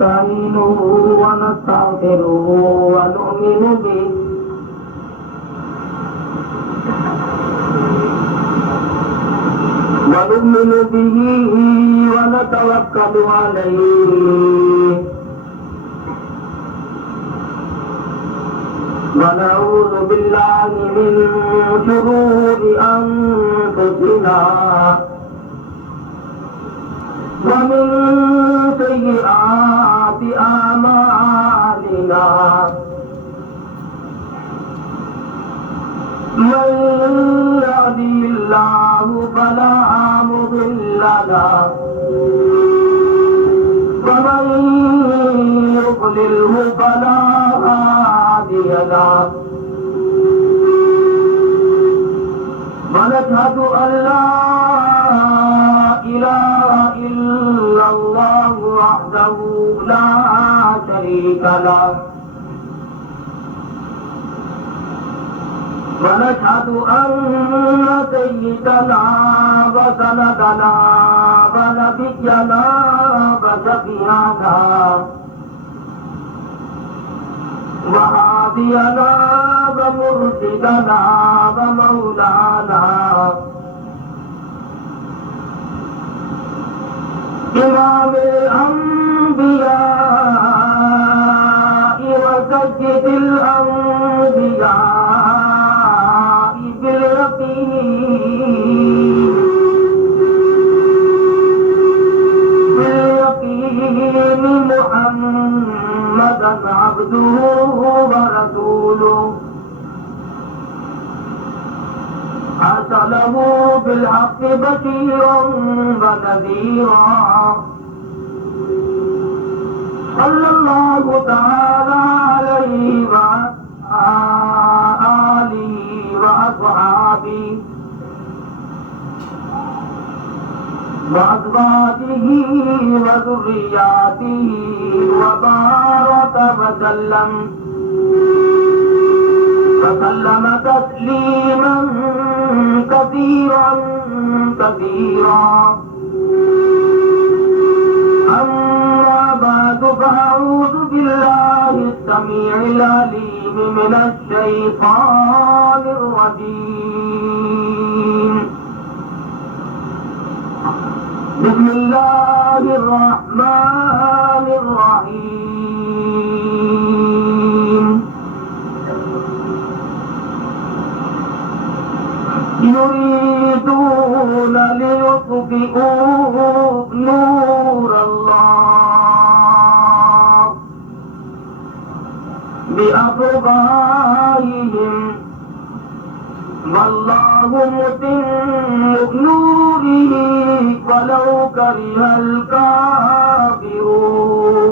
ونستعينه ونستغفره ونؤمن به ونتوكل عليه ونعوذ بالله من شرور أنفسنا ومن سيئات أعمالنا من يهده الله فلا مضل له ومن يضلله فلا هادي له ونشهد أن لا إله إلا الله وحده لا شريك له ونشهد أن سيدنا وسندنا ونبينا وشفيعنا وهادينا ومرشدنا ومولانا إمام الأنبياء وسيد الأنبياء باليقين محمدا عبده ورسوله أرسله بالحق بشيرا ونذيرا صلى الله تعالى عليه وعلى آله وأصحابه وأزواجه وذرياته وبارك وسلم تسليما كثيرا كثيرا أما بعد فأعوذ بالله السميع العليم من الشيطان الرجيم بسم الله الرحمن الرحيم يريدون ليطفئوا نور الله بأفواههم والله متم نوره ولو كره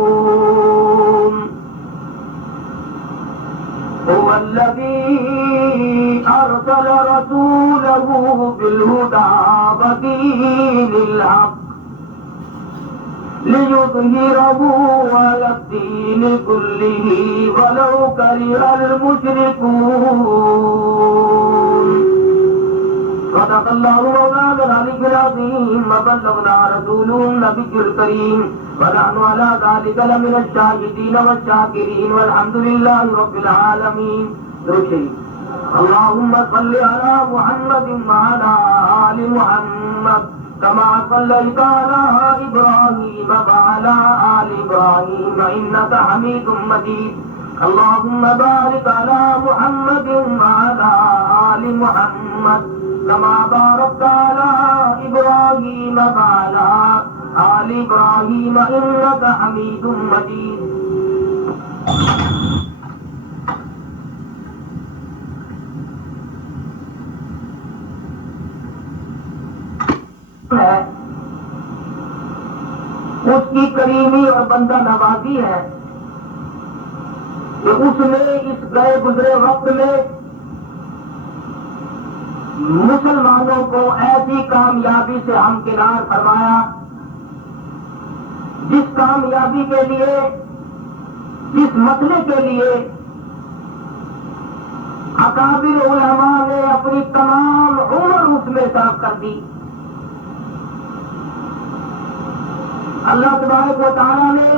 الكافرون هو الذي أرسل رسوله بالهدى ودين الحق ليظهره على الدين كله ولو كره المشركون صدق الله مولانا العلي العظيم وبلغنا رسوله النبي الكريم ونحن على ذلك لمن الشاهدين والشاكرين والحمد لله رب العالمين. اللهم صل على محمد وعلى آل محمد كما صليت على إبراهيم وعلى آل إبراهيم إنك حميد مجيد. اللهم بارك على محمد وعلى آل محمد كما باركت على إبراهيم وعلى آل إبراهيم إنك حميد مجيد. اس کی کریمی اور بندہ نوازی ہے کہ اس نے اس گئے گزرے وقت میں مسلمانوں کو ایسی کامیابی سے ہمکنار فرمایا جس کامیابی کے لیے، جس مسئلے کے لیے اکابر علماء نے اپنی تمام عمر اس میں صرف کر دی. اللہ تبارک و تعالیٰ نے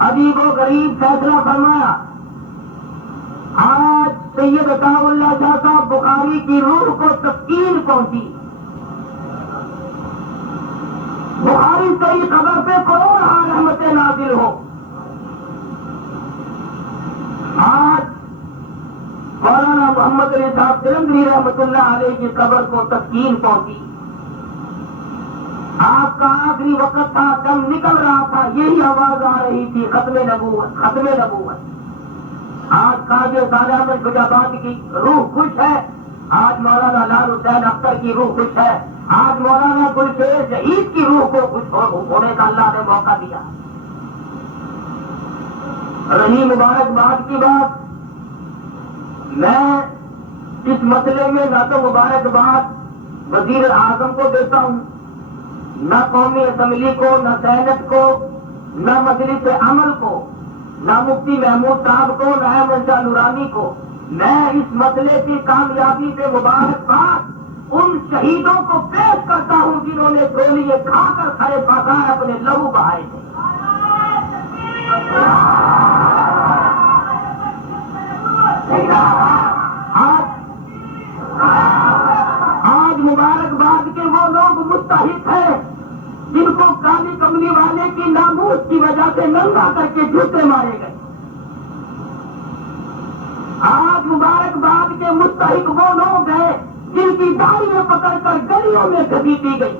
عجیب و غریب فیصلہ فرمایا. آج سید عطا اللہ شاہ صاحب بخاری کی روح کو تسکین پہنچی. بخاری سے ہی خبر پہ کروڑ رحمتیں نازل ہو. آج مولانا محمد علی صاحب جلندری رحمت اللہ علیہ کی قبر کو تسکین پہنچی. آپ کا آخری وقت تھا، دم نکل رہا تھا، یہی آواز آ رہی تھی، ختم نبوت، ختم نبوت. آج قاضی سالہ احمد فیضآباد کی روح خوش ہے. آج مولانا لال حسین اختر کی روح خوش ہے. آج مولانا گلشیر شہید کی روح کو خوش ہونے کا اللہ نے موقع دیا. رہی مبارکباد کی بات، میں اس مسئلے میں نہ تو مبارکباد وزیر اعظم کو دیتا ہوں، نہ قومی اسمبلی کو، نہ سینٹ کو، نہ مجلس عمل کو، نہ مفتی محمود صاحب کو، نہ احمد شاہ نورانی کو. میں اس مسئلے کی کامیابی پہ مبارکباد ان شہیدوں کو پیش کرتا ہوں جنہوں نے گولیاں کھا کر سرے بازار اپنے لہو بہائے تھے. آج مبارکباد کے وہ لوگ مستحق ہیں جن کو کالی کملی والے کی ناموس کی وجہ سے ننگا کر کے جوتے مارے گئے. آج مبارکباد کے مستحق وہ لوگ ہیں جن کی داڑھیاں پکڑ کر گلیوں میں گھسیٹی گئی.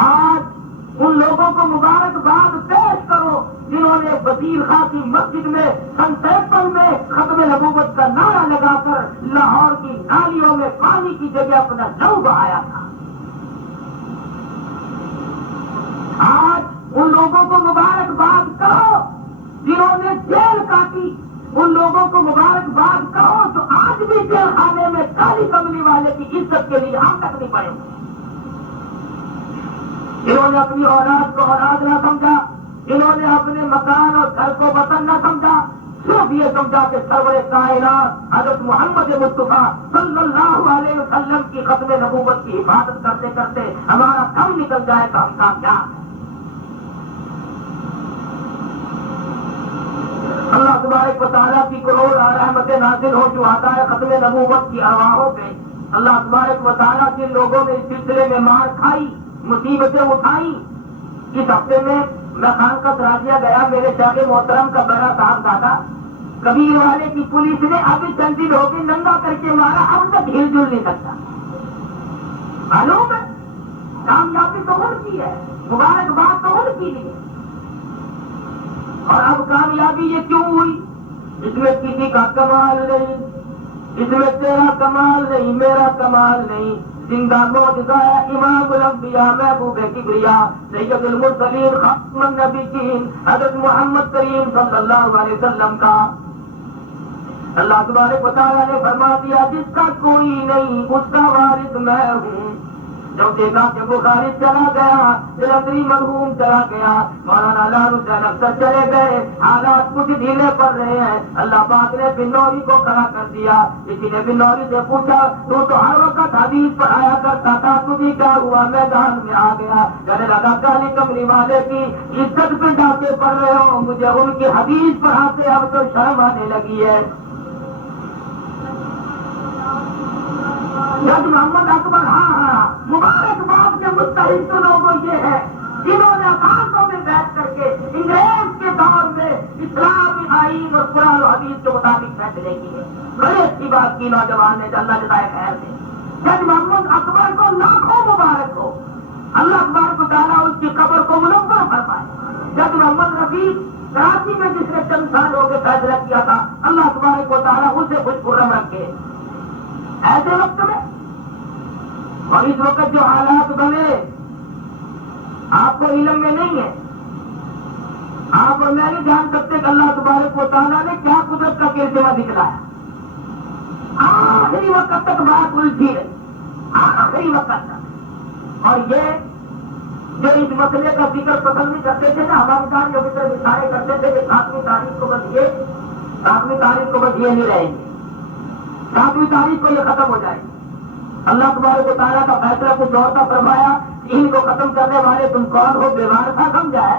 آج ان لوگوں کو مبارکباد پیش کرو جنہوں نے وزیر خان کی مسجد میں سن 53 میں ختم نبوت کا نعرہ لگا کر لاہور کی نالیوں میں پانی کی جگہ اپنا لہو بہایا تھا. آج ان لوگوں کو مبارکباد کرو جنہوں نے جیل کاٹی. ان لوگوں کو مبارکباد کرو جو آج بھی جیل خانے میں کالی کملی والے کی عزت کے لیے ہم تک نہیں پڑے ہوئے. جنہوں نے اپنی اولاد کو اولاد نہ سمجھا، جنہوں نے اپنے مکان اور گھر کو وطن نہ سمجھا، صرف یہ سمجھا کہ سرور کائنات حضرت محمد مصطفیٰ صلی اللہ علیہ وسلم کی ختم نبوت کی حفاظت کرتے کرتے ہمارا دم نکل جائے تو ہم کامیاب ہیں. اللہ تبارک و تعالیٰ کی کروڑ رحمت نازل ہو جو آتا ہے ختم نبوت کی ارواحوں پہ. اللہ تبارک و تعالیٰ جن لوگوں نے اس سلسلے میں مار کھائی، مصیبتیں اٹھائی. اس ہفتے میں خان کا راجیہ گیا، میرے شاہ محترم کا بڑا صاحب دادا کبیر والے کی پولیس نے ابھی چند دن ہو کے ننگا کر کے مارا، اب تک ہل جل نہیں سکتا. معلوم ہے کامیابی تو ان کی ہے، مبارکباد تو ان کی نہیں ہے. اور اب کامیابی یہ کیوں ہوئی؟ اس میں کسی کا کمال نہیں، اس میں تیرا کمال نہیں، میرا کمال نہیں. زندہ معجزہ ہے امام الانبیاء محبوب کبریا سید المرسلین خاتم النبیین حضرت محمد کریم صلی اللہ علیہ وسلم کا. اللہ تبارک و تعالیٰ نے فرما دیا جس کا کوئی نہیں اس کا وارث میں ہوں. جب دیکھا کہ بخاری چلا گیا، جلندری مرحوم چلا گیا، مولانا لال حسین اختر چلے گئے، حالات کچھ ڈھیلے پڑ رہے ہیں. اللہ پاک نے بنوری کو کھڑا کر دیا. کسی نے بنوری سے پوچھا تو ہر وقت حدیث پڑھایا کرتا تھا، تجھے کیا ہوا؟ میدان میں آ گیا، کہنے لگا کالی کمری والے کی عزت پہ ڈاکے پڑ رہے ہو، مجھے ان کی حدیث پڑھاتے اب تو شرم آنے لگی ہے. جج محمد اکبر ہاں مبارکباد کے مستحق تو لوگوں یہ ہے جنہوں نے عدالتوں میں بیٹھ کر کے انگریز کے دور میں اسلامی آئین اور قرآن و حدیث کے مطابق فیصلے کیے. بڑی اچھی بات کی نوجوان نے، اللہ جزائے خیر دے. جج محمد اکبر کو لاکھوں مبارک ہو، اللہ تبارک و تعالیٰ اس کی قبر کو منور فرمائے. جج محمد رفیق کراچی میں جس نے چند سال ہو کے فیصلہ کیا تھا، اللہ تبارک و تعالیٰ اسے خوش خرم رکھے. ایسے وقت میں اور اس وقت جو حالات بنے آپ کو علم میں نہیں ہے، آپ اور میں نہیں جان سکتے کہ اللہ تبارک و تعالیٰ نے کیا قدرت کا کرشمہ دکھلایا. آخری وقت تک بات الجھی رہی، آخری وقت تک. اور یہ جو اس مسئلے کا ذکر پسند نہیں کرتے تھے نا، ہمارے ساتھ جو فکر اشارے کرتے تھے کہ 7ویں تاریخ کو بس یہ نہیں رہیں گے، 7ویں تاریخ کو یہ ختم ہو جائے گی. اللہ تبارک و تعالیٰ کا فیصلہ کچھ اور کا فرمایا. ان کو ختم کرنے والے تم کون ہو؟ بیوار تھا سمجھا ہے.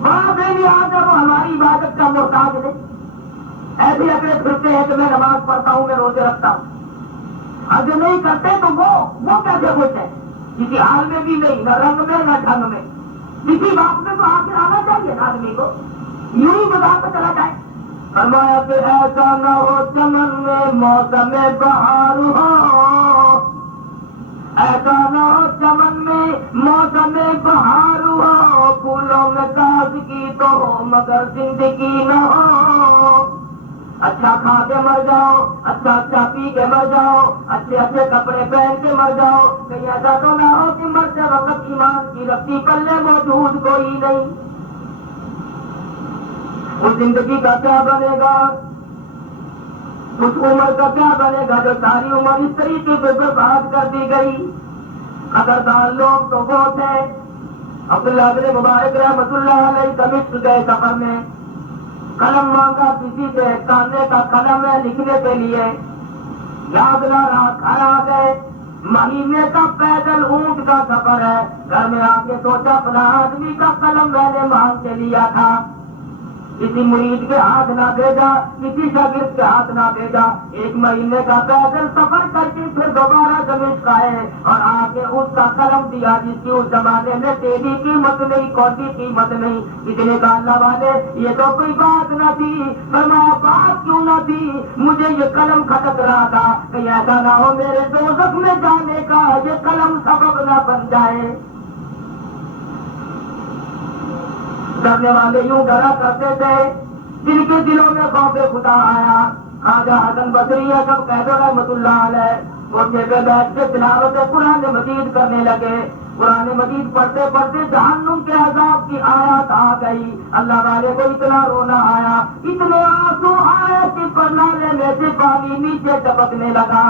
بڑا بے نیاز ہے، وہ ہماری عبادت کا محتاج نہیں۔ ایسے اگلے پھرتے ہیں کہ میں نماز پڑھتا ہوں، میں روزے رکھتا ہوں، اور جو نہیں کرتے تو وہ کیسے خوش ہے؟ کسی حال میں بھی نہیں، نہ رنگ میں نہ ڈھنگ میں، کسی بات میں تو آخر آنا چاہیے نا آدمی کو، یوں ہی گزار پہ چلا جائے۔ فرمایا کہ ایسا نہ ہو چمن میں موسم بہار ہو، ایسا نہ ہو چمن میں موسم بہار ہو، پھولوں میں تازگی تو ہو مگر زندگی نہ ہو۔ اچھا کھا کے مر جاؤ، اچھا پی کے مر جاؤ، اچھے اچھے کپڑے پہن کے مر جاؤ، کہیں ایسا تو نہ ہو کہ مرتے وقت ایمان کی رسی پلے موجود کوئی نہیں۔ اس زندگی کا کیا بنے گا، اس عمر کا کیا بنے گا جو ساری عمر اس طریقے سے برباد کر دی گئی۔ قدردان لوگ تو وہ تھے، عبداللہ بن مبارک رحمۃ اللہ علیہ دمشق گئے سفر میں، قلم مانگا کسی سے، کانے کا قلم ہے لکھنے کے لیے، یاد نہ رہا، گھر آ گئے، مہینے کا پیدل اونٹ کا سفر ہے، گھر میں آ کے سوچا فلاں آدمی کا قلم میں نے مانگ کے لیا تھا، کسی مرید کے ہاتھ نہ بھیجا، کسی شاگرد کے ہاتھ نہ بھیجا، ایک مہینے کا پیدل سفر کر کے پھر دوبارہ دمشق آئے اور آ کے اس کا قلم دیا جس کی اس زمانے میں تیری قیمت نہیں، کوٹی قیمت نہیں۔ کتنے کا اللہ والے، یہ تو کوئی بات نہ تھی۔ فرمایا بات کیوں نہ تھی، مجھے یہ قلم کھٹک رہا تھا کہ ایسا نہ ہو میرے دوزخ میں جانے کا یہ قلم سبب نہ بن جائے۔ ڈرنے والے یوں ڈرا کرتے تھے جن کے دلوں میں خوف خدا آیا۔ خواجہ حسن بصری سب کہتے رحمۃ اللہ علیہ کوٹھے پہ بیٹھ کے تلاوت قرآن مجید کرنے لگے۔ قرآن مجید پڑھتے پڑھتے جہنم کے عذاب کی آیات آ گئی۔ اللہ والے کو اتنا رونا آیا، اتنے آنسو آئے کہ پرنالے میں سے پانی نیچے ٹپکنے لگا۔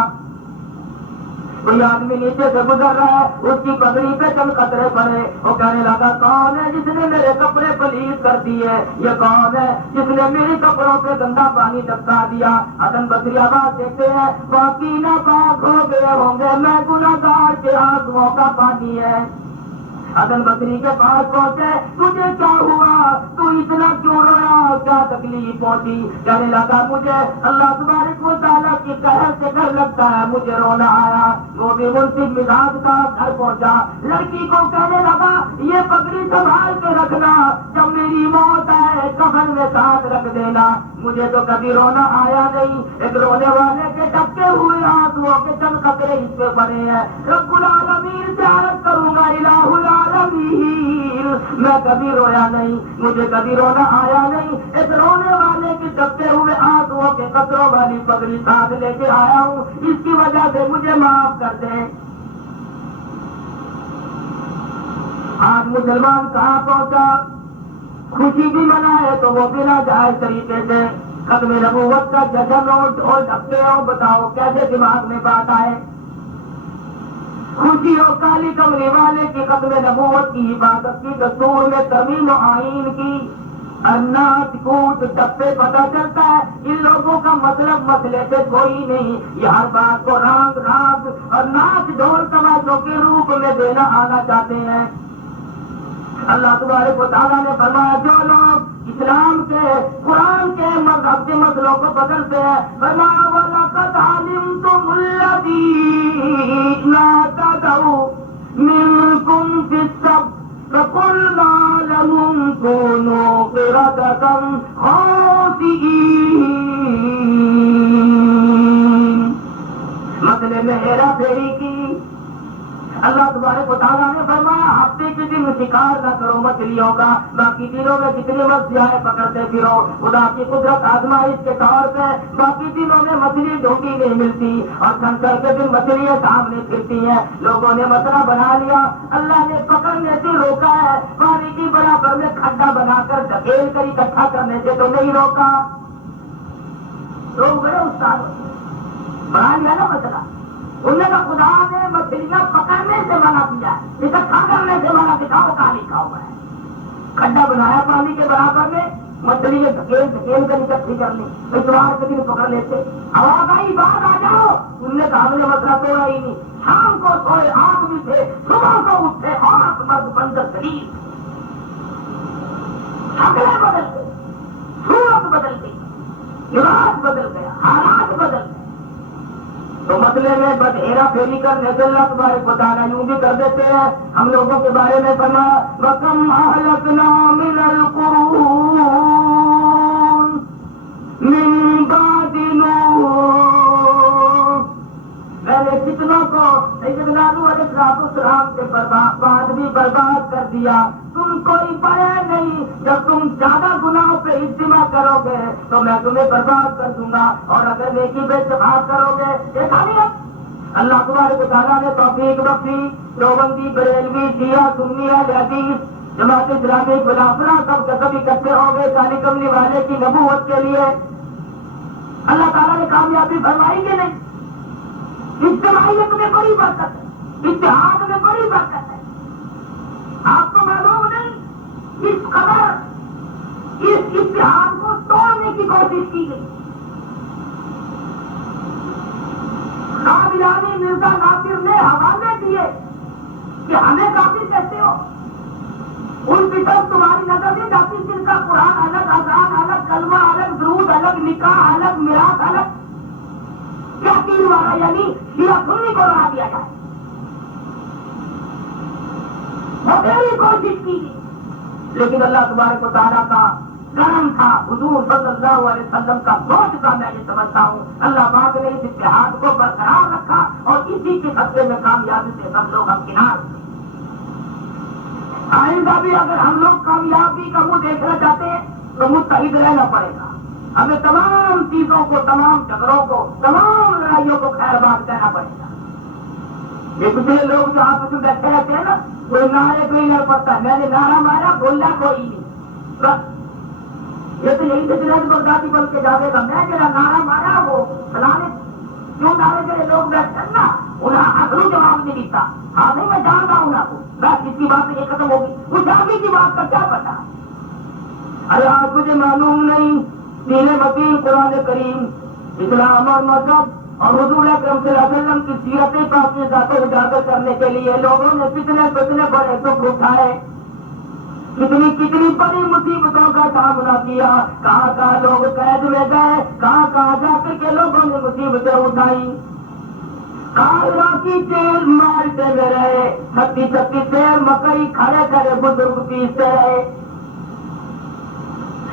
کوئی آدمی نیچے سے گزر رہا ہے، اس کی پگڑی پہ چند قطرے پڑے، وہ کہنے لگا کون ہے جس نے میرے کپڑے پلیت کر دیے، یہ کون ہے جس نے میرے کپڑوں پہ گندا پانی ٹپکا دیا۔ حسن بصری آواز دیتے ہیں باقی نہ پاک ہو گئے ہوں گے، میں گناہگار کے آنسوؤں کا پانی ہے۔ حسن بصری کے پاس پہنچے، تجھے کیا ہوا، تو اتنا کیوں رویا، کیا تکلیف پہنچی؟ کہنے لگا مجھے اللہ تبارک و تعالیٰ کی قہر سے ڈر لگتا ہے، مجھے رونا آیا۔ وہ بھی منصف مزاج کا، گھر پہنچا، لڑکی کو کہنے لگا یہ پگڑی سنبھال کے رکھنا، جب میری موت آئے کفن میں ساتھ رکھ دینا۔ مجھے تو کبھی رونا آیا نہیں، ایک رونے والے کے ٹپکے ہوئے آنسوؤں کے چند قطرے اس پہ پڑے ہیں۔ رب العالمین سے عرض کروں گا الہ العالمین، میں کبھی رویا نہیں، مجھے کبھی رونا آیا نہیں، ایک رونے والے کے ٹپکے ہوئے آنسوؤں کے قطروں والی پگڑی ساتھ لے کے آیا ہوں، اس کی وجہ سے مجھے معاف کر دیں۔ آج مسلمان کہاں پہنچا، خوشی بھی منائے تو وہ بنا جائز طریقے سے ختم نبوت کا جشن اور ڈھکتے ہو، بتاؤ کیسے دماغ میں بات آئے۔ خوشی اور کالی کمری والے کی ختم نبوت کی حفاظت کی، دستور میں ترمیم و آئین کی، ناچ کوٹ ڈپے پتہ چلتا ہے ان لوگوں کا مطلب مسئلے سے کوئی نہیں، یہ ہر بات کو رانگ رانگ اور ناچ ڈھول تماشوں کے روپ میں دینا آنا چاہتے ہیں۔ اللہ تبارک و تعالیٰ نے فرمایا جو لوگ اسلام کے قرآن کے مذہب کے مسئلوں کو بدلتے ہیں، فرمایا وَلَقَدْ عَلِمْتُمُ الَّذِينَ اعْتَدَوْا مِنْكُمْ فِي السَّبْتِ فَقُلْنَا لَهُمْ كُونُوا قِرَدَةً خَاسِئِينَ۔ مسئلے میں ہیرا پھیری کی، اللہ تبارک و تعالیٰ نے فرمایا ہفتے کے دن شکار نہ کرو مچھلیوں کا، باقی دنوں میں جتنے مرضیائیں پکڑتے پھرو۔ خدا کی قدرت آزمائش کے طور پہ باقی دنوں میں مچھلی ڈھونڈی نہیں ملتی اور سنکر کے دن مچھلیاں سامنے پھرتی ہیں۔ لوگوں نے مسئلہ بنا لیا، اللہ نے پکڑنے سے روکا ہے، پانی کی برابر میں کھڈا بنا کر ڈھکیل کر اکٹھا کرنے سے تو نہیں روکا۔ لوگ بڑے استاد بنا لیا نا مسئلہ، انہوں نے خدا نے مچھلیاں پکڑنے سے منع کیا ہے، اکٹھا کرنے سے منع، دکھاؤ کہاں لکھا ہوا ہے۔ کھڈا بنایا پانی کے برابر میں، مچھلیاں ڈھکیل کر اکٹھی کر لی، اتوار کے دن پکڑ لیتے، آواز آئی بعد آ جاؤ، انہوں نے کہا ہم نے مسئلہ توڑا ہی نہیں، شام کو سوئے آدمی تھے، صبح کو اٹھے عورت مرد بندر شریف۔ شکلیں بدل گئی، صورت بدل گئی، لباس بدل گیا، حالات بدل گئے. تو مسئلے میں بس ہیرا پھیری کرنے سے اللہ تبارک و تعالیٰ یوں بھی کر دیتے ہیں. ہم لوگوں کے بارے میں فرمایا وَكَمْ أَهْلَكْنَا مِنَ الْقُرُونِ مِن بَعْدِ نُوحٍ. میں نے کتنوں کو سیدنا نوح علیہ السلام کے بعد بھی برباد کر دیا. تم کوئی بڑے نہیں، جب تم زیادہ گناہ پہ اجتماع کرو گے تو میں تمہیں برباد کر دوں گا، اور اگر نیکی پہ اتفاق کرو گے. دیکھا نہیں اللہ تبارک و تعالیٰ نے توفیق بخشی. دیوبندی، بریلوی، شیعہ، سنی، حدیث، جماعت اسلامی، خلافہ سب کبھی اکٹھے ہو گئے کالی کملی والے کی نبوت کے لیے. اللہ تعالیٰ نے کامیابی فرمائی کہ نہیں؟ اجتماعیت میں بڑی برکت ہے، اتحاد میں بڑی برکت ہے. آپ کو معلوم نہیں اس قدر اس اتحاد کو توڑنے کی کوشش کی گئی. قادیانی مرزا ناصر نے حوالے دیے کہ ہمیں کافی کہتے ہو، ان کی طرف تمہاری نظر نہیں جاتی جن کا قرآن الگ، اذان الگ، کلمہ الگ، درود الگ، نکاح الگ، میراث الگ. کیا تین والا یعنی شیعہ سنی کو لڑا دیا جائے. بہت کوشش کی گئی، لیکن اللہ تبارک و تعالیٰ کا کرم تھا. حضور صلی اللہ علیہ وسلم کا سوچ کا میں یہ سمجھتا ہوں اللہ پاک نے اس اتحاد کو برقرار رکھا، اور اسی کے خطرے میں کامیابی سے سب لوگ ہمکنار. آئندہ بھی اگر ہم لوگ کامیابی کا منہ دیکھنا چاہتے ہیں تو متحد رہنا پڑے گا. ہمیں تمام چیزوں کو، تمام جھگڑوں کو، تمام لڑائیوں کو خیر بات کہنا پڑے گا. یہ پچھلے لوگ جو آپس میں بیٹھے رہتے ہیں نا، کوئی نعرے کوئی لڑ پڑتا ہے، میں نے نعرہ مارا بولا کوئی نہیں، بس یہ تو یہی سے جنید بغدادی بن کے جاوے گا. میں جرا نعرہ مارا وہ فلانے جو نعرے کے لوگ بیٹھے ہیں نا انہیں اصل جواب نہیں دیتا. ہاں نہیں میں جانتا ہوں نا کو بس اس کی بات یہ ختم ہوگی. اس آگے کی بات کا کیا پتا؟ ارے آج مجھے معلوم نہیں دین متین، قرآن کریم، اسلام اور مذہب اور حضور اکرم صلی اللہ علیہ وسلم کی سیرت پاکیزہ کو اجاگر کرنے کے لیے لوگوں نے کتنے بڑے دکھ اٹھائے، کتنی بڑی مصیبتوں کا سامنا کیا. کہاں لوگ قید میں گئے، کہاں جا کر کے لوگوں نے مصیبتیں اٹھائی. کی جیل مارتے میں رہے، 36 دیر مکئی کھڑے بزرگ پیستے رہے.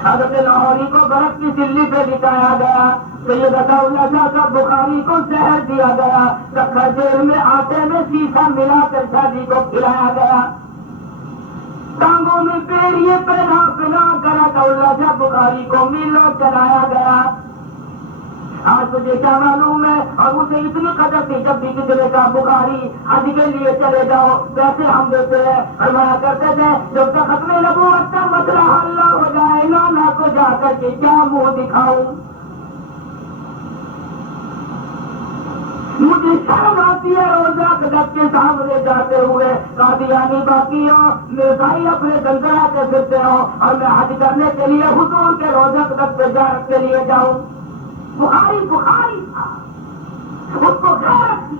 حضرت لاہوری کو برف کی سلی پہ لٹایا گیا. سید عطا اللہ شاہ کا بخاری کو زہر دیا گیا. سکھر جیل میں آٹے میں سیسا ملا کر شادی کو کھلایا گیا. ٹانگوں میں بیڑیے پہنا کر عطا اللہ شاہ بخاری کو میلوں چلایا گیا. آج تجھے کیا معلوم ہے؟ اور اسے اتنی قدر تھی جب بھی کسی کا بخاری حج کے لیے چلے جاؤ پیسے ہم دیتے ہیں. فرمایا کرتے تھے جب تک ختم نبوت کا مسئلہ حل نہ ہو جائے نانا کو جا کر کے کیا منہ دکھاؤں. مجھے شرم آتی ہے روزہ قدر کے سامنے جاتے ہوئے. قادیانی باقیوں مرزائی اپنے گنگرا کے پھرتے ہو اور میں حج کرنے کے لیے حضور کے روزہ قدر تجارت کے لیے جاؤں. بخاری تھا، اس کو غیرت تھی.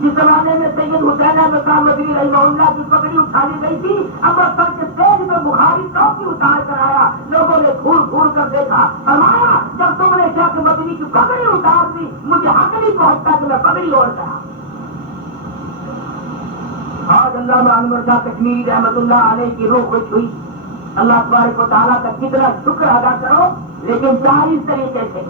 جس زمانے میں سید حسین احمد مدنی رحمہ اللہ کی پگڑی اٹھا لی گئی تھی، اب پر کے اسٹیج میں بخاری ٹوپی اتار کر آیا. لوگوں نے گھور کر دیکھا. فرمایا جب تم نے شیخ مدنی کی پگڑی اتار دی مجھے حق نہیں پہنچتا کہ میں پگڑی اوڑھ کر. آج علامہ انور شاہ کشمیری رحمت اللہ علیہ کی روح خوش ہوئی. اللہ تبارک و تعالیٰ کا کتنا شکر ادا کرو. لیکن 40 طریقے سے،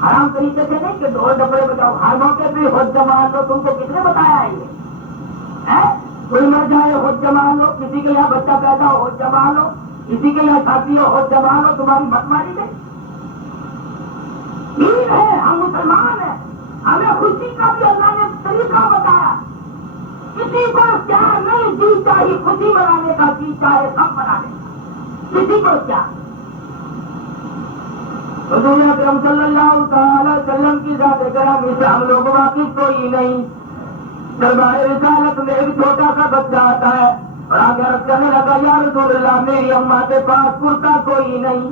حرام طریقے سے نہیں کہ ڈھول ڈبڑے بجاؤ ہر موقع پہ خود جما لو. تم کو کس نے بتایا ہے یہ؟ کوئی مر جائے خود جما لو، کسی کے یہاں بچہ پیدا ہو خود جما لو، کسی کے یہاں شادی ہو خود جما لو. تمہاری مت ماری گئی. دین ہے، ہم مسلمان ہیں، ہمیں خوشی کا بھی اللہ نے طریقہ بتایا. کسی کو کیا نہیں جی چاہیے خوشی منانے کا، جی چاہے سب منانے کا، کسی کو کیا. حضور اکرم صلی اللہ تعالی وسلم کی ذات گرامی سے ہم لوگ واقف کوئی نہیں. دربار رسالت میں ایک چھوٹا سا بچہ آتا ہے اور آگے رکھ کرنے لگا یا رسول اللہ میری اماں کے پاس کرتا کوئی نہیں.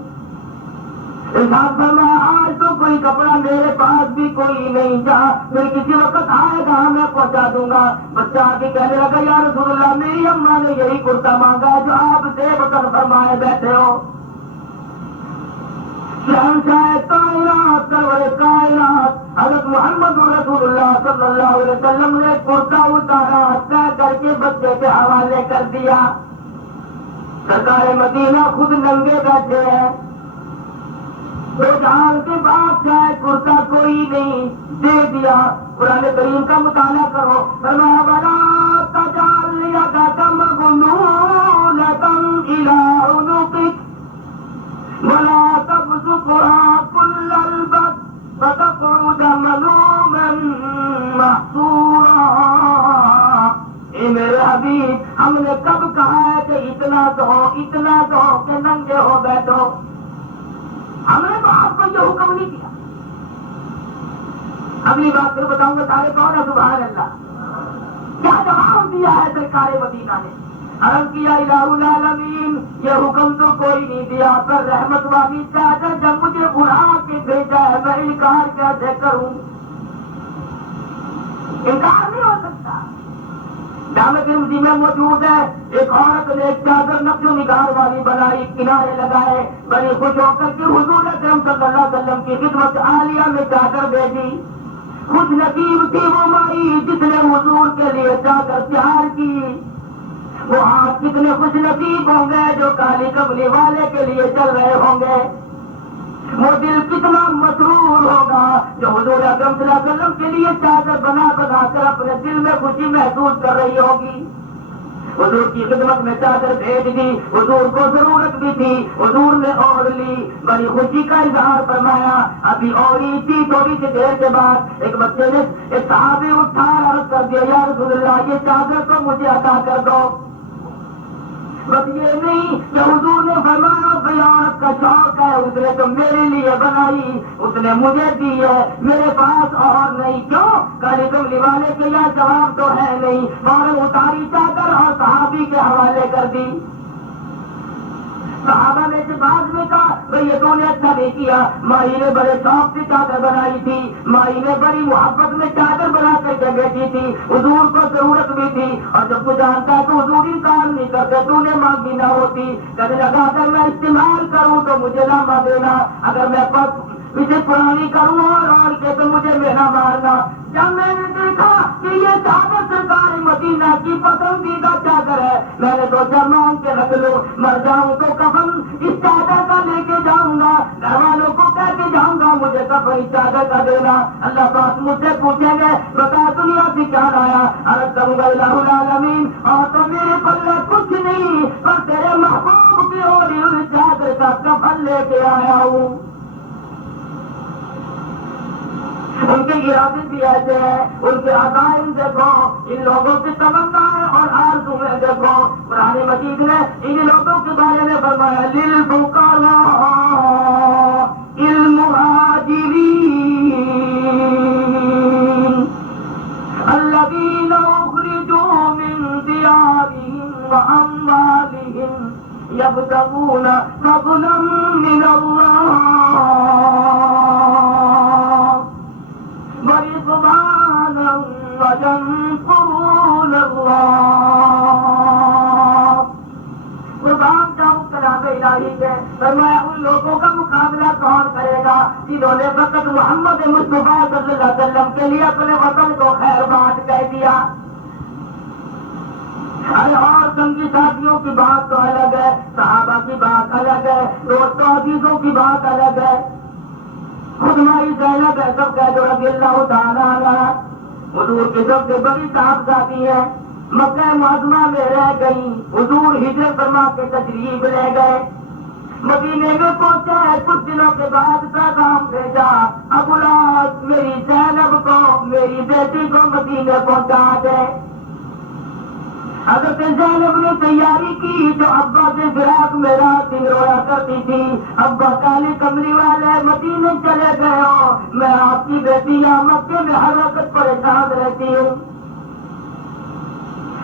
ارشاد فرمایا آج تو کوئی کپڑا میرے پاس بھی کوئی نہیں تھا، پھر کسی وقت آئے گا میں پہنچا دوں گا۔ بچہ آگے کہنے لگا یا رسول اللہ میری اماں نے یہی کرتا مانگا ہے جو آپ سے وطن فرمائے بیٹھے ہو۔ شہنشاہ کائنات سرور کائنات حضرت محمد رسول اللہ صلی اللہ علیہ وسلم نے کرتا اتارا، طے کر کے بچے کے حوالے کر دیا۔ سرکار مدینہ خود ننگے بیٹھے ہیں، دو جہان کے بادشاہ کرتا کوئی نہیں، دے دیا۔ قرآن کریم کا مطالعہ کرو، فرمایا وَلَا تَجْعَلْ يَدَكَ مَغْلُولَةً إِلَىٰ عُنُقِكَ وَلَا تَبْسُطْهَا كُلَّ الْبَسْطِ فَتَقْعُدَ مَلُومًا مَّحْسُورًا۔ اے میرے حبیب، ہم نے کب کہا ہے کہ اتنا دو کہ ننگے ہو بیٹھو؟ ہم نے تو آپ کو یہ حکم نہیں کیا۔ اگلی بات پھر بتاؤں گا، سارے کون ہے سبحان اللہ؟ کیا جواب دیا ہے سرکار مدینہ نے؟ عرض کیا الہ العالمین، یہ حکم تو کوئی نہیں دیا، پر رحمت والی چادر جب مجھے اڑا کے بھیجا ہے میں انکار کیسے کروں؟ انکار نہیں ہو سکتا۔ جامع ترمذی میں موجود ہے، ایک عورت نے ایک چادر نقش و نگار والی بنائی، کنارے لگائے، بڑی خوش ہو کر کے حضور اکرم صلی اللہ علیہ وسلم کی خدمت عالیہ میں چادر بھیجی۔ خوش نصیب تھی وہ مائی جس نے حضور کے لیے چادر تیار کی۔ وہ ہاتھ کتنے خوش نصیب ہوں گے جو کالی کملی والے کے لیے چل رہے ہوں گے۔ وہ دل کتنا مسرور ہوگا جو حضور اکرم صلی اللہ علیہ وسلم کے لیے چادر بنا کر اپنے دل میں خوشی محسوس کر رہی ہوگی۔ حضور کی خدمت میں چادر بھیج دی، حضور کو ضرورت بھی تھی، حضور نے اوڑھ لی، بڑی خوشی کا اظہار فرمایا۔ ابھی اوڑھی تھی، تھوڑی سی دیر کے بعد ایک بچے نے ایک صحابی اٹھا عرض کر دیا یا رسول اللہ یہ چادر تو مجھے عطا کر دو۔ بس یہ نہیں کہ حضور نے فرمایا بیعت کا شوق ہے، اس نے تو میرے لیے بنائی، اس نے مجھے دی ہے، میرے پاس اور نہیں۔ کیوں؟ کالی کملی والے کے یہاں جواب تو ہے نہیں، فوراً اتاری چادر اور صحابی کے حوالے کر دی۔ صحابہ نے سے بعد میں کہا بھئی یہ تو نے اچھا نہیں کیا، مائی نے بڑے شوق سے چادر بنائی تھی، مائی نے بڑی محبت میں چادر بنا کر کے بیٹھی تھی، حضور کو ضرورت بھی تھی، اور جب تو جانتا ہے تو حضور انکار نہیں کرتے، تو نے مانگی نہ ہوتی۔ کہنے لگا اگر میں استعمال کروں تو مجھے لامہ دینا، اگر میں اسے پرانی کروں اور کے تو مجھے میرا مارنا۔ جب میں نے دیکھا کہ یہ چادر سرکار مدینہ کی پسندیدہ چادر ہے، میں نے سوچا مانگ کے رکھ لو، مر جاؤں تو کفن اس چادر کا لے کے جاؤں گا، گھر والوں کو کہہ کے جاؤں گا مجھے کفن اس چادر کا دینا۔ اللہ پاک مجھ سے پوچھیں گے بتا دنیا سے کیا لایا؟ عرض کروں گا الہ العالمین اور تو میرے پلے کچھ نہیں، پر تیرے محبوب کی اوڑھی ہوئی چادر کا کفن لے کے آیا ہوں۔ ان کے ارادے بھی ایسے ہیں، ان کے عقائد دیکھو، ان لوگوں کی تمنائیں اور آرزویں دیکھو۔ قرآن مجید نے ان لوگوں کے بارے میں فرمایا للفقراء المہاجرین الذین اخرجوا من دیارہم واموالہم یبتغون فضلا من اللہ ورضوانا وینصرون اللہ۔ قربان جاؤں کلام الہی کے، فرمایا ان لوگوں کا مقابلہ کون کرے گا جنہوں نے فقط محمد مصطفیٰ صلی اللہ علیہ وسلم کے لیے اپنے وطن کو خیر بات کہہ دیا۔ ارے اور سنگی ساتھیوں کی بات تو الگ ہے، صحابہ کی بات الگ ہے، دوستوں عزیزوں کی بات الگ ہے، خود مائی زینب ہے سب کہہ دو رضی اللہ تعالیٰ عنہ، حضور کی سب سے بڑی صاحبزادی ہے، مکہ معظمہ میں رہ گئی، حضور ہجرت فرما کے تشریف لے گئے، مدینے میں پہنچے، کچھ دنوں کے بعد پیغام بھیجا ابو العاص میری زینب کو، میری بیٹی کو مدینے پہنچا دے۔ حضرت زینب نے تیاری کی، جو ابا سے فراق میں رات دن رویا کرتی تھی، ابا کالی کمری والے مدینے چلے گئے ہو، میں آپ کی بیٹی یہاں مکے میں ہر وقت پریشان رہتی ہوں۔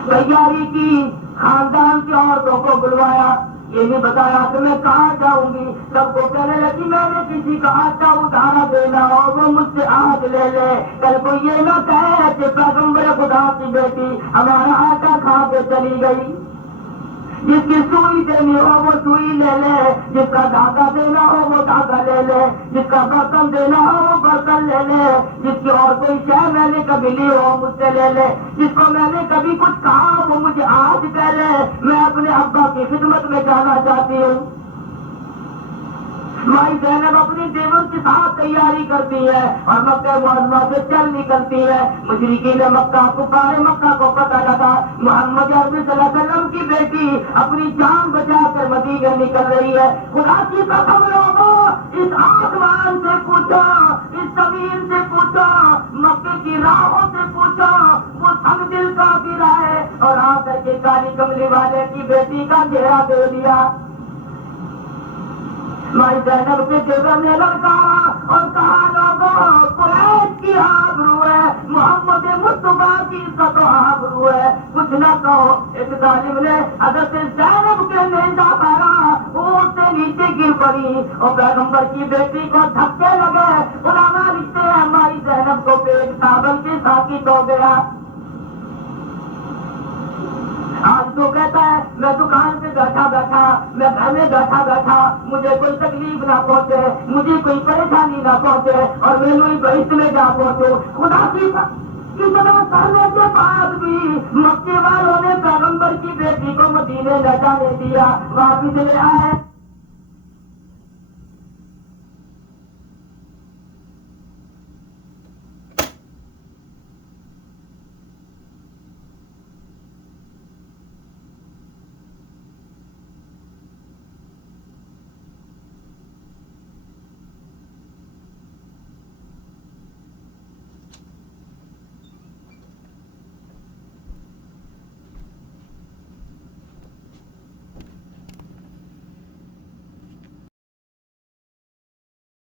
تیاری کی، خاندان کی عورتوں کو بلوایا، یہ نہیں بتایا کہ میں کہاں جاؤں گی. سب کو کہنے لگی میں نے کسی کا آٹا ادھارا دینا ہو وہ مجھ سے آج لے لے. کل کو یہ نہ کہے کہ پیغمبر خدا کی بیٹی ہمارا آٹا کھا کے چلی گئی. جس کی سوئی دینی ہو وہ سوئی لے لے, جس کا دھاگا دینا ہو وہ دھاگا لے لے, جس کا برتن دینا ہو وہ برتن لے لے, جس کی اور کوئی شے میں نے کبھی لی ہو مجھ سے لے لے, جس کو میں نے کبھی کچھ کہا وہ مجھے آج کہہ لے. میں اپنے ابا کی خدمت میں جانا چاہتی ہوں. مائی زینب اپنی دیور کے ساتھ تیاری کرتی ہے اور مکہ معظمہ سے چل نکلتی ہے. مشرکین مکہ کفار مکہ کو پتہ لگا محمد عربی صلی اللہ علیہ وسلم کی بیٹی اپنی جان بچا کر مدینے نکل رہی ہے. خدا کی قسم لوگوں, اس آسمان سے پوچھو, اس زمین سے پوچھو, مکے کی راہوں سے پوچھو, وہ سنگ دل کا گرا ہے اور آ کر کے کالی کملی والے کی بیٹی کا چہرہ دے دیا. مائی زینب کے دیور نے للکارا اور کہا لوگوں قریش کی آبرو ہے, محمد مصطفیٰ کی عزت و آبرو ہے, کچھ نہ کہو. ایک ظالم نے حضرت زینب کے نیزہ مارا, اونٹ سے نیچے گر پڑی اور پیغمبر کی بیٹی کو دھکے لگے. علماء لکھتے ہیں مائی زینب کو پیٹ سابل کے ساقط ہو گیا. آج تو کہتا ہے میں دکان پہ بیٹھا بیٹھا, میں گھر میں بیٹھا بیٹھا, مجھے کوئی تکلیف نہ پہنچے, مجھے کوئی پریشانی نہ پہنچے اور میں نوئی بہشت میں جا پہنچوں. خدا کی کتنا کرنے کے بعد بھی مکے والوں نے پیغمبر کی بیٹی کو مدینے نہ جانے دیا, واپس لے آئے.